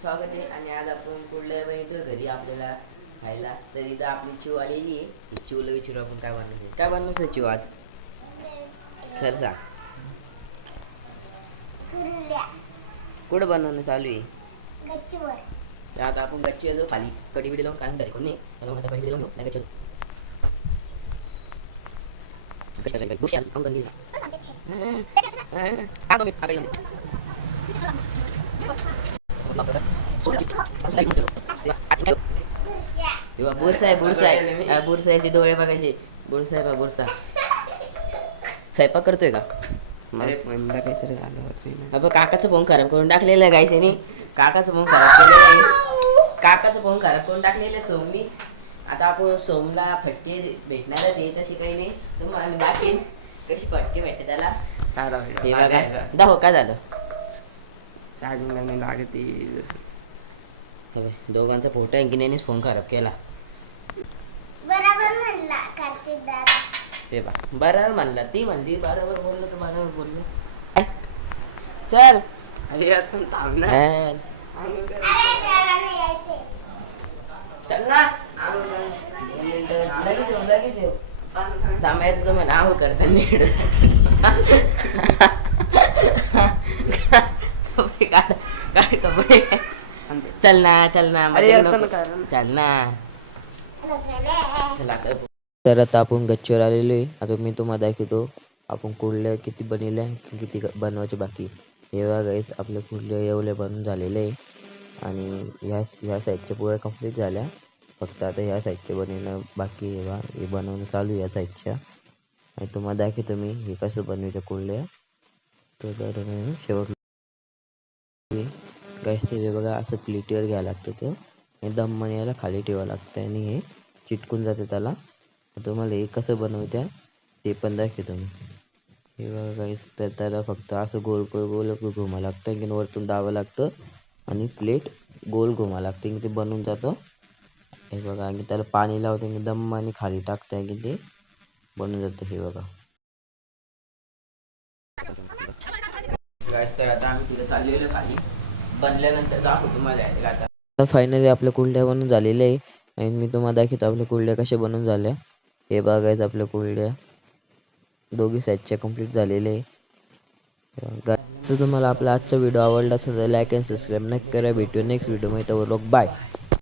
स्वागत आहे. आणि आज आपण कुठल्या बनवतो घरी आपल्याला खायला. तर इथं आपली चिव आलेली आहे. चिवला विचारू आपण काय बनवायचं. काय बनवायचं चिव आज? खरं सांग. कुठं बनवणं चालू आहे? गच्चीवर. तर आता आपण गच्ची येतो खाली कडी बिडी लावून कारण घरी कोणी आता कडी बिडी लावून नाही गच्ची बुरसा आहे बुरसा आहे डोळे बघायचे. बुरसा आहे बुरसा. स्वयंपाक करतोय का? काहीतरी झालं होतं. अब काकाचं फोन खराब करून टाकलेलं आहे गायसेनी. काकाचं फोन खराब केलेलं आहे. काकाचं फोन खराब करून टाकलेलं आहे सोमनी. आता आपण सोमला फटके भेटणारच आहे तशी काही नाही. तर मग आम्ही दाखवेन कशी फटके भेटते त्याला. हे बघा दाखव काय झालं. चार्जिंग नाही लागते. दोघांचा फोटो अंकिनेनेच फोन खराब केला. बरोबर म्हणला कार्तिक दादा. हे बा बरोबर म्हणला. ती म्हणली बरोबर बोललो तर बरोबर बोललो. चल अरे आता थांब ना. अरे त्याला नाही यायचे. चल ना लगेच येऊ थांबायचं तर मला आहो करताना काय कपडे. चल ना चल ना चल ना. तर आता आपण गच्चीवर आलेलो आहे. आता मी तुम्हाला दाखवतो आपण कुर्ल्या किती बनवल्या किती बनवायचे बाकी. हे बघा गाईस आपल्या कुर्ल्या एवढ्या बनवून झालेले आहे. आणि ह्या साईडच्या पुऱ्या कंप्लीट झाल्या. फक्त आता ह्या साईडचे बनवणं बाकी आहे. हे बनवणं चालू आहे या साईडच्या. आणि तुम्हाला दाखवतो मी हे कसं बनवायचं कुर्ल्या. तर शेवट गाईस ते बघा असं प्लेटीवर घ्यावं लागतं. ते एकदम मन याला खाली ठेवावं लागतं आणि हे चिटकून जाते त्याला. तुम्हाला हे कसं बनवत्या ते पण दाखवतो मी. हे बघा गाईस तर त्याला फक्त असं गोल गोल घुमावं लागतं की वरतून दाबावं लागतं आणि प्लेट गोल घुमावं लागतं की ते बनवून जातं. हे बघा आणि त्याला पाणी लावतं की दम आणि खाली टाकतं की ते बनून जातं. हे बघा गाईस तर आता आम्ही पुढे चाललेलो खाली बनल्यानंतर दाखवतो तुम्हाला. आता फायनली आपल्या कुरड्या बनून झालेल्या आहे. आणि मी तुम्हाला दाखवतो आपल्या कुरड्या कशा बनवून झाल्या. हे बघायचं आपल्या कुरड्या दोघी साईडच्या कंप्लीट झालेले आहे. जर तुम्हाला आपला आजचा व्हिडिओ आवडला असेल तर लाईक अँड सबस्क्राईब नक्की करा. भेटूया नेक्स्ट व्हिडिओ मध्ये. बाय.